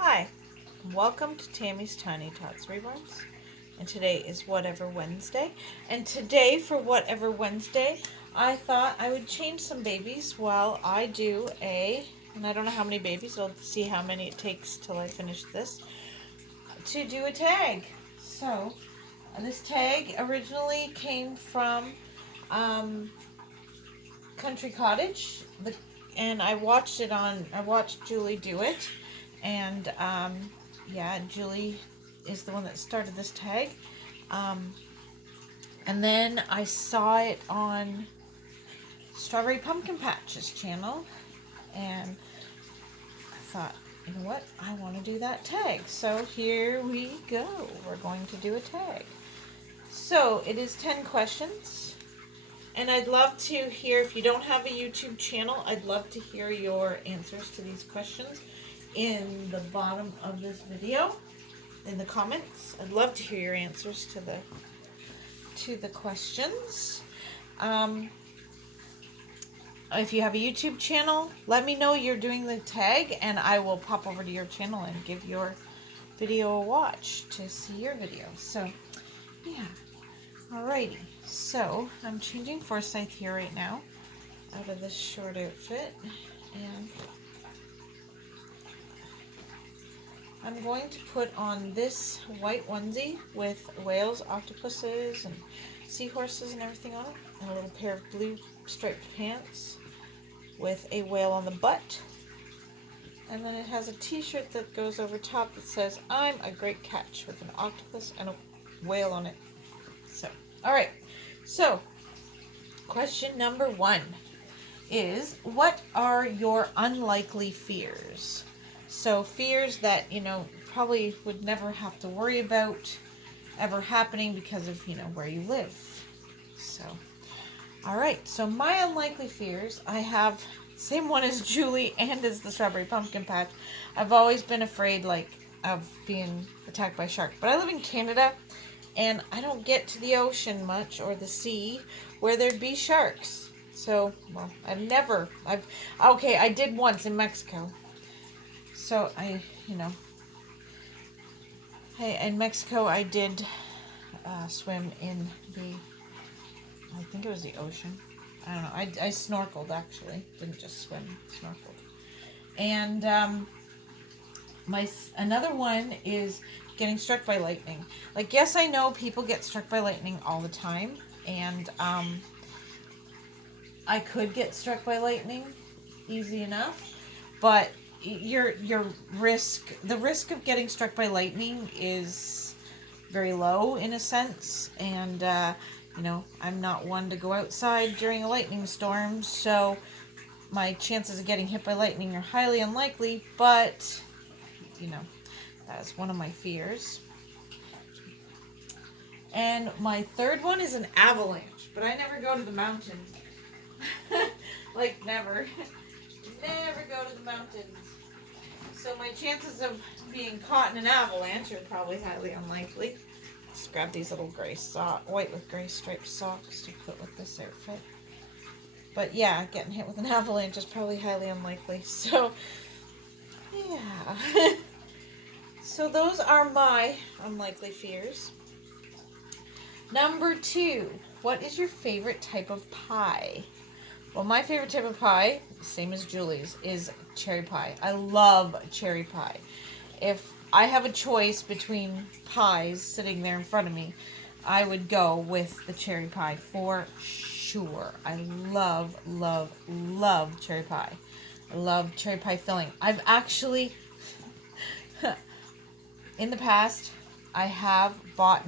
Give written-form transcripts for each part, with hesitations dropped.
Hi, welcome to Tammy's Tiny Tots Reborns, and today is Whatever Wednesday. And today, for Whatever Wednesday, I thought I would change some babies while I do and I don't know how many babies, I'll see how many it takes till I finish this, to do a tag. So, this tag originally came from Country Cottage, and I watched Julie do it, and yeah, Julie is the one that started this tag. And then I saw it on Strawberry Pumpkin Patch's channel, and I thought, you know what, I want to do that tag. So here we go. We're going to do a tag. So it is 10 questions. And I'd love to hear, if you don't have a YouTube channel, I'd love to hear your answers to these questions in the bottom of this video, in the comments. I'd love to hear your answers to the questions. If you have a YouTube channel, let me know you're doing the tag, and I will pop over to your channel and give your video a watch to see your video. So, yeah. Alrighty, so I'm changing Forsyth here right now out of this short outfit, and I'm going to put on this white onesie with whales, octopuses, and seahorses and everything on it, and a little pair of blue striped pants with a whale on the butt, and then it has a t-shirt that goes over top that says, "I'm a great catch," with an octopus and a whale on it. So, alright, so question number 1 is, what are your unlikely fears? So fears that, probably would never have to worry about ever happening because of, where you live. So, alright, so my unlikely fears, I have same one as Julie and as the Strawberry Pumpkin Patch. I've always been afraid, of being attacked by a shark. But I live in Canada, and I don't get to the ocean much, or the sea, where there'd be sharks. So, well, I did once in Mexico. So, in Mexico, I did swim in I think it was the ocean. I don't know. I snorkeled, actually. Didn't just swim, snorkeled. And another one is getting struck by lightning. Yes, I know people get struck by lightning all the time, and I could get struck by lightning easy enough, but the risk of getting struck by lightning is very low in a sense, and I'm not one to go outside during a lightning storm, so my chances of getting hit by lightning are highly unlikely, but that's one of my fears. And my third one is an avalanche, but I never go to the mountains. Never. Never go to the mountains. So my chances of being caught in an avalanche are probably highly unlikely. Just grab these little white with gray striped socks to put with this outfit. But yeah, getting hit with an avalanche is probably highly unlikely. So, yeah. So those are my unlikely fears. Number 2, what is your favorite type of pie? Well, my favorite type of pie, same as Julie's, is cherry pie. I love cherry pie. If I have a choice between pies sitting there in front of me, I would go with the cherry pie for sure. I love, love, love cherry pie. I love cherry pie filling. I've actually, in the past, I have bought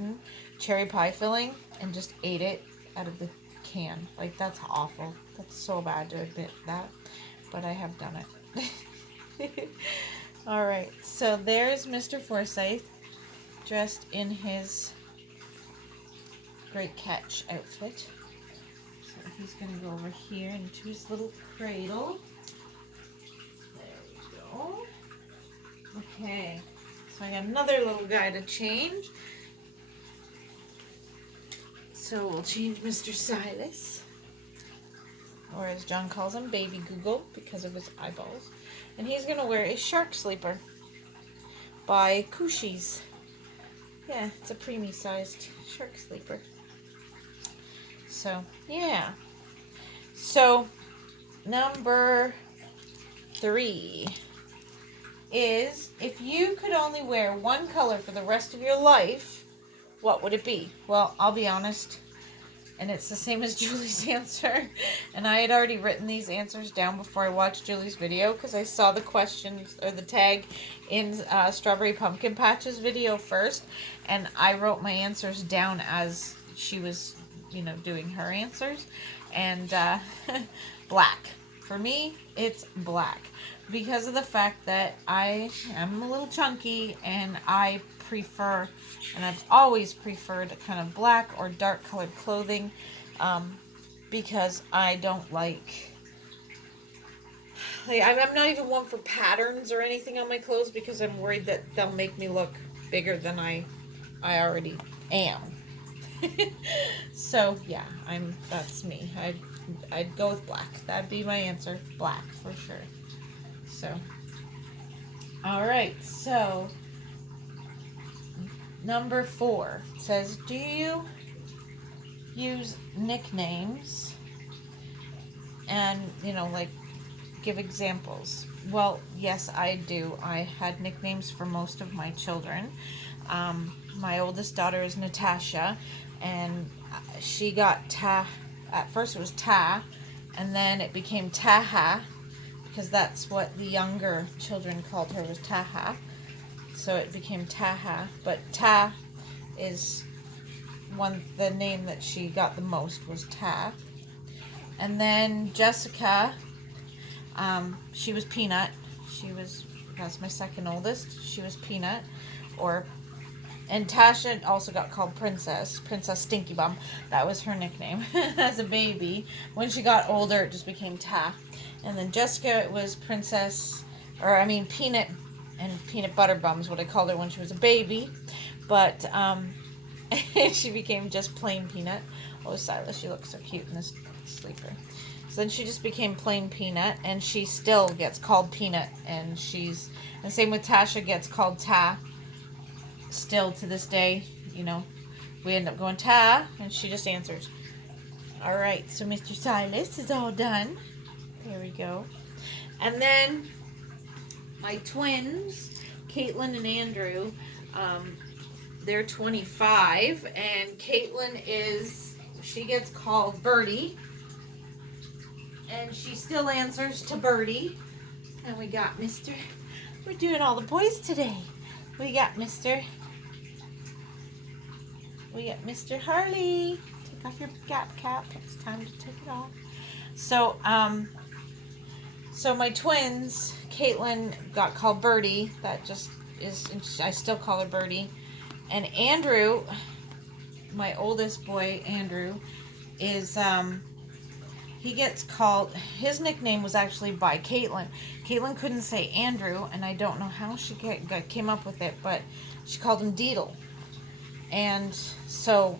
cherry pie filling and just ate it out of the can. That's awful. That's so bad to admit that, but I have done it. Alright, so there's Mr. Forsyth dressed in his great catch outfit. So he's going to go over here into his little cradle. There we go. Okay, so I got another little guy to change. So we'll change Mr. Silas, or as John calls him, Baby Google, because of his eyeballs. And he's going to wear a shark sleeper. by Cushies. Yeah, it's a preemie sized shark sleeper. So, yeah. So, number 3 is, if you could only wear one color for the rest of your life, what would it be? Well, I'll be honest, and it's the same as Julie's answer. And I had already written these answers down before I watched Julie's video because I saw the questions or the tag in Strawberry Pumpkin Patch's video first, and I wrote my answers down as she was, doing her answers. And black. For me, it's black because of the fact that I am a little chunky and I prefer, and I've always preferred, kind of black or dark colored clothing, because I don't like I'm not even one for patterns or anything on my clothes because I'm worried that they'll make me look bigger than I already am. So yeah, that's me. I'd go with black. That'd be my answer. Black for sure. So, all right. So, number 4 says, do you use nicknames? And, like, give examples. Well, yes, I do. I had nicknames for most of my children. My oldest daughter is Natasha, and she got Ta. At first it was Ta, and then it became Taha, because that's what the younger children called her, was Taha. So it became Taha, but Ta is the name that she got the most was Ta. And then Jessica, she was Peanut. That's my second oldest. She was Peanut, and Tasha also got called Princess Stinky Bum. That was her nickname as a baby. When she got older, it just became Ta. And then Jessica was Peanut and Peanut Butter Bum is what I called her when she was a baby. But she became just plain Peanut. Oh, Silas, she looks so cute in this sleeper. So then she just became plain Peanut, and she still gets called Peanut. And same with Tasha, gets called Ta. Still to this day, we end up going Ta, and she just answers. All right, so Mr. Silas is all done. There we go. And then my twins, Caitlin and Andrew, they're 25, and Caitlin she gets called Birdie, and she still answers to Birdie. And we got we're doing all the boys today. We got Mr. Harley. Take off your gap cap. It's time to take it off. So, so my twins, Caitlin got called Birdie. That just is, I still call her Birdie. And Andrew, my oldest boy, Andrew, is, he gets called, his nickname was actually by Caitlin. Caitlin couldn't say Andrew, and I don't know how she came up with it, but she called him Deedle. And so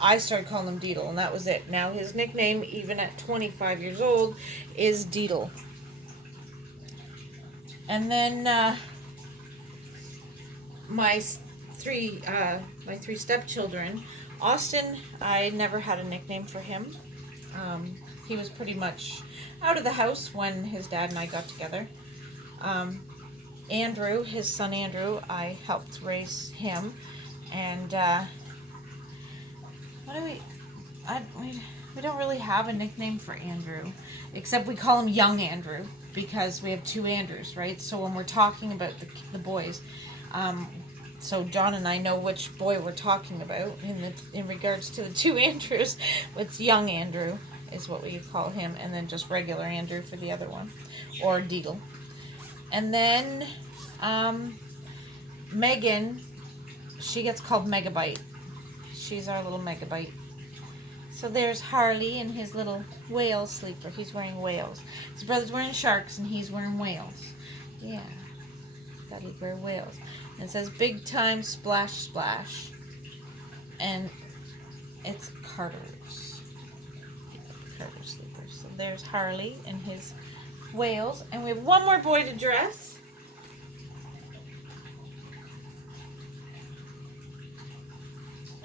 I started calling him Deedle, and that was it. Now his nickname, even at 25 years old, is Deedle. And then my three stepchildren, Austin, I never had a nickname for him. He was pretty much out of the house when his dad and I got together. Andrew, his son Andrew, I helped raise him. And we don't really have a nickname for Andrew, except we call him Young Andrew because we have 2 Andrews, right? So when we're talking about the boys, so John and I know which boy we're talking about in regards to the 2 Andrews. It's Young Andrew is what we call him, and then just regular Andrew for the other one, or Deedle. And then Megan, she gets called Megabyte. She's our little Megabyte. So there's Harley and his little whale sleeper. He's wearing whales. His brother's wearing sharks and he's wearing whales. Yeah. Thought he'd wear whales. And it says big time splash splash. And it's Carter's. Carter's sleeper. So there's Harley and his whales. And we have one more boy to dress.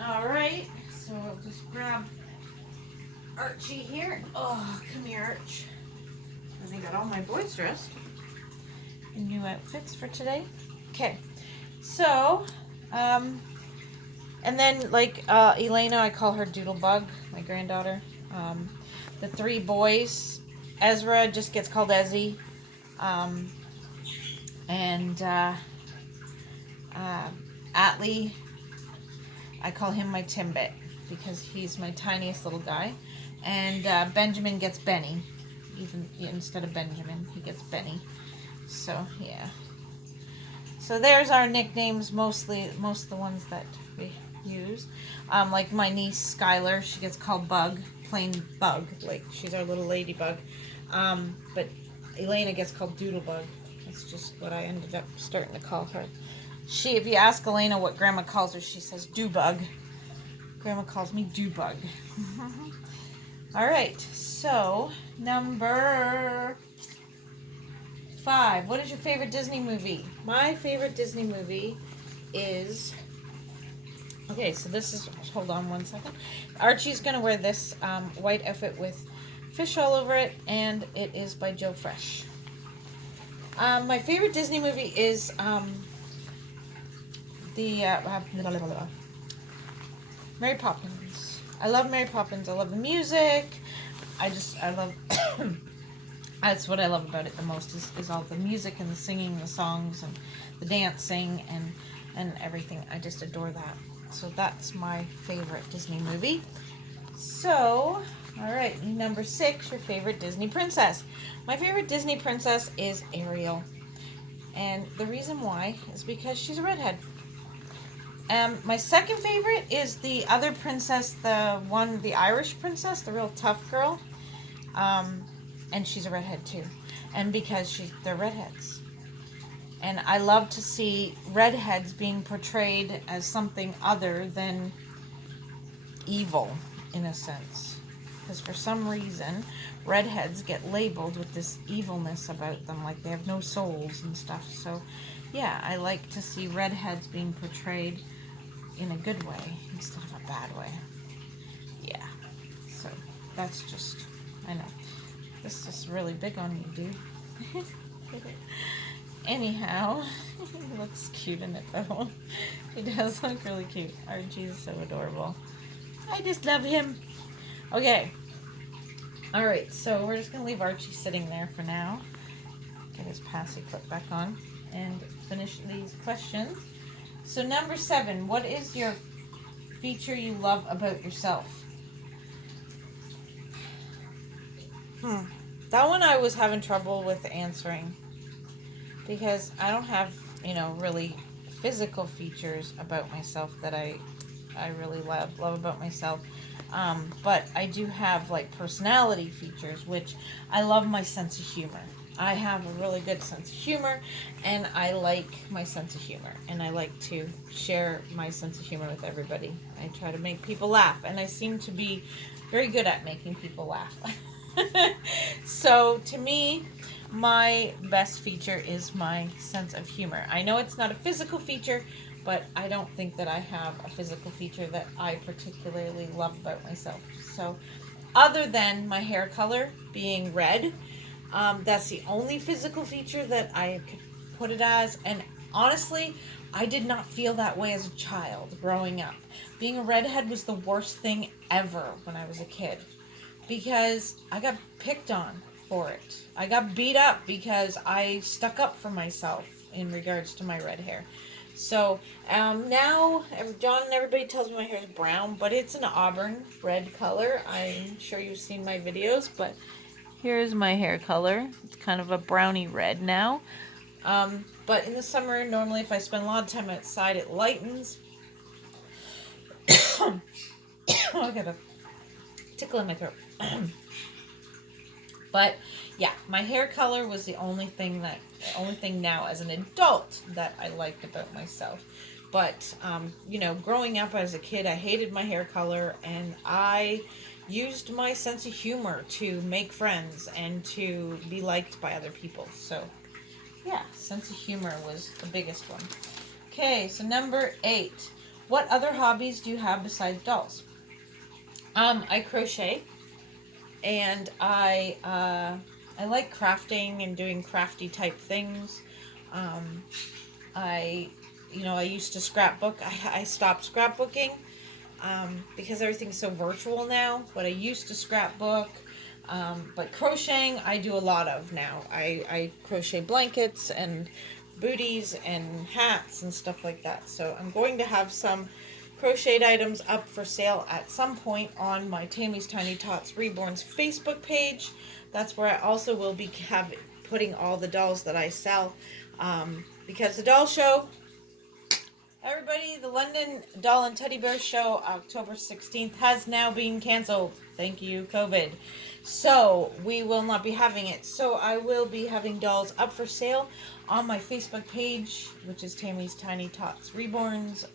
All right, so I'll just grab Archie here. Oh, come here, Arch. And I got all my boys dressed in new outfits for today. Okay, so, and then like Elena, I call her Doodlebug, my granddaughter. The three boys, Ezra just gets called Ezzy. And Atlee, I call him my Timbit because he's my tiniest little guy. And Benjamin gets Benny. Even instead of Benjamin, he gets Benny. So yeah. So there's our nicknames, most of the ones that we use. Like my niece Skylar, she gets called Bug, plain Bug, like she's our little ladybug. But Elena gets called Doodlebug. That's just what I ended up starting to call her. If you ask Elena what Grandma calls her, she says Doobug. Grandma calls me Doobug. All right, so number 5. What is your favorite Disney movie? My favorite Disney movie is... Okay, so this is... Hold on one second. Archie's going to wear this white outfit with fish all over it, and it is by Joe Fresh. My favorite Disney movie is Mary Poppins. I love Mary Poppins. I love the music. I love... That's what I love about it the most is all the music and the singing, the songs and the dancing and everything. I just adore that. So that's my favorite Disney movie. So, all right, number 6, your favorite Disney princess. My favorite Disney princess is Ariel. And the reason why is because she's a redhead. My second favorite is the other princess, the Irish princess, the real tough girl. And she's a redhead too. And because they're redheads. And I love to see redheads being portrayed as something other than evil, in a sense. Because for some reason, redheads get labeled with this evilness about them, like they have no souls and stuff. So, yeah, I like to see redheads being portrayed in a good way instead of a bad way. Yeah. So, that's just, I know. This is really big on you, dude. Anyhow, he looks cute in it, though. He does look really cute. Archie is so adorable. I just love him. Okay. Alright, so we're just going to leave Archie sitting there for now. Get his passy clip back on. And finish these questions. So number 7, what is your feature you love about yourself? That one I was having trouble with answering. Because I don't have, really physical features about myself that I really love about myself. But I do have, like, personality features, which I love my sense of humor. I have a really good sense of humor, and I like my sense of humor. And I like to share my sense of humor with everybody. I try to make people laugh, and I seem to be very good at making people laugh. So, to me, my best feature is my sense of humor. I know it's not a physical feature, but I don't think that I have a physical feature that I particularly love about myself. So, other than my hair color being red, that's the only physical feature that I could put it as. And honestly, I did not feel that way as a child growing up. Being a redhead was the worst thing ever when I was a kid. Because I got picked on for it. I got beat up because I stuck up for myself in regards to my red hair. So now John and everybody tells me my hair is brown, but it's an auburn red color. I'm sure you've seen my videos, but here's my hair color. It's kind of a browny red now. But in the summer, normally if I spend a lot of time outside, it lightens. I got a tickle in my throat. But yeah, my hair color was the only thing now as an adult that I liked about myself. But growing up as a kid, I hated my hair color, and I used my sense of humor to make friends and to be liked by other people. So yeah, sense of humor was the biggest one. Okay, so number 8. What other hobbies do you have besides dolls? I crochet, and I like crafting and doing crafty type things. Um, I, I used to scrapbook. I stopped scrapbooking because everything's so virtual now. But I used to scrapbook. But crocheting, I do a lot of now. I crochet blankets and booties and hats and stuff like that. So I'm going to have some crocheted items up for sale at some point on my Tammy's Tiny Tots Reborns Facebook page. That's where I also will be putting all the dolls that I sell. Because the doll show, everybody, the London Doll and Teddy Bear Show, October 16th, has now been canceled. Thank you, COVID. So, we will not be having it. So, I will be having dolls up for sale on my Facebook page, which is Tammy's Tiny Tots Reborns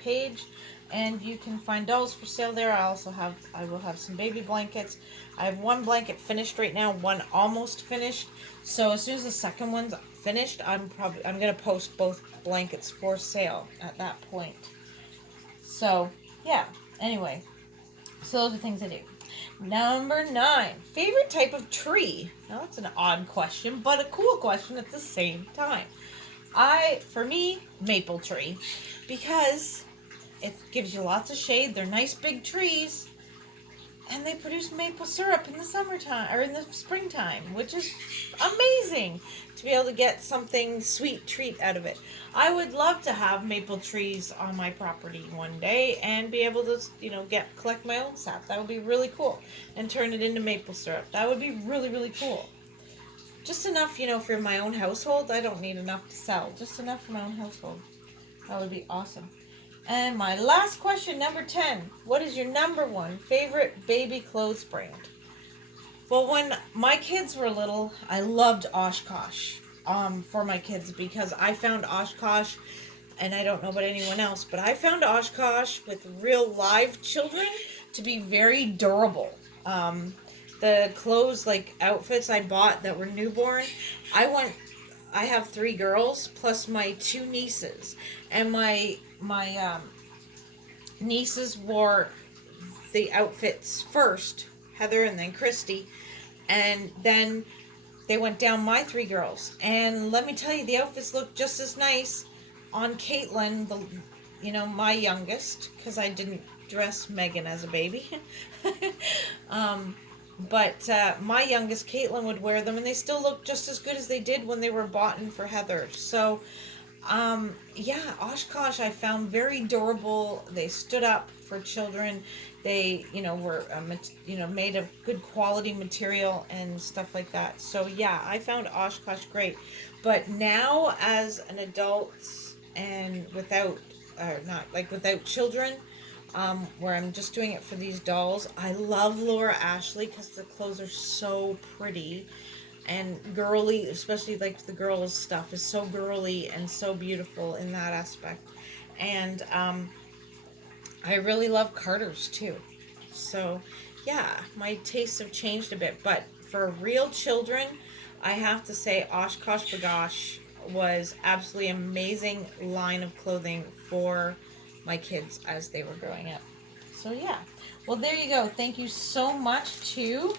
page. And you can find dolls for sale there. I will have some baby blankets. I have one blanket finished right now, one almost finished. So as soon as the second one's finished, I'm gonna post both blankets for sale at that point. So yeah. Anyway, so those are things I do. Number 9, favorite type of tree. Now that's an odd question, but a cool question at the same time. For me, maple tree, because it gives you lots of shade. They're nice big trees, and they produce maple syrup in the summertime or in the springtime, which is amazing to be able to get something sweet treat out of it. I would love to have maple trees on my property one day and be able to, collect my own sap. That would be really cool, and turn it into maple syrup. That would be really, really cool. Just enough, for my own household. I don't need enough to sell. Just enough for my own household. That would be awesome. And my last question, number 10. What is your number 1 favorite baby clothes brand? Well, when my kids were little, I loved Oshkosh for my kids, because I found Oshkosh, and I don't know about anyone else, but I found Oshkosh with real live children to be very durable. The clothes, outfits I bought that were newborn, I have 3 girls plus my 2 nieces, and my nieces wore the outfits first, Heather and then Christy, and then they went down my 3 girls, and let me tell you, the outfits look just as nice on Caitlin, my youngest, because I didn't dress Megan as a baby. But my youngest, Caitlin, would wear them, and they still look just as good as they did when they were bought in for Heather. So, Oshkosh I found very durable. They stood up for children. They, were, made of good quality material and stuff like that. So, yeah, I found Oshkosh great. But now, as an adult and without children, where I'm just doing it for these dolls, I love Laura Ashley because the clothes are so pretty and girly, especially the girls stuff is so girly and so beautiful in that aspect. And I really love Carter's too. So yeah, my tastes have changed a bit, but for real children, I have to say Oshkosh Bagosh was absolutely amazing line of clothing for my kids as they were growing up. So yeah, well, there you go. Thank you so much to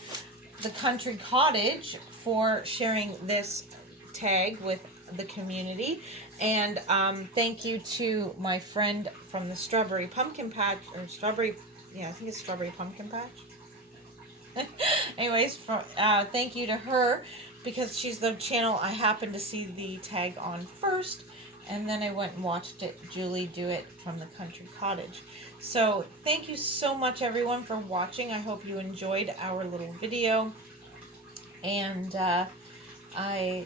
the Country Cottage for sharing this tag with the community, and thank you to my friend from the Strawberry Pumpkin Patch, I think it's Strawberry Pumpkin Patch. Anyways, thank you to her, because she's the channel I happened to see the tag on first, and then I went and watched Julie do it from the Country Cottage. So thank you so much, everyone, for watching. I hope you enjoyed our little video, and I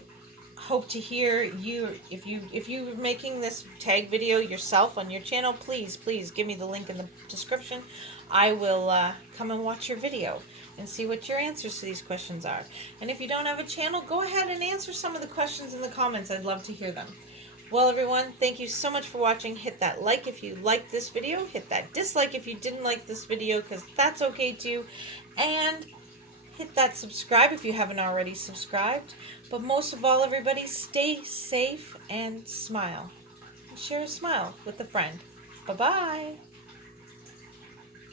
hope to hear you. If you're making this tag video yourself on your channel, please give me the link in the description. I will come and watch your video and see what your answers to these questions are. And if you don't have a channel, go ahead and answer some of the questions in the comments. I'd love to hear them. Well, everyone, thank you so much for watching. Hit that like if you liked this video. Hit that dislike if you didn't like this video, because that's okay too. And hit that subscribe if you haven't already subscribed. But most of all, everybody, stay safe and smile. And share a smile with a friend. Bye. Bye-bye.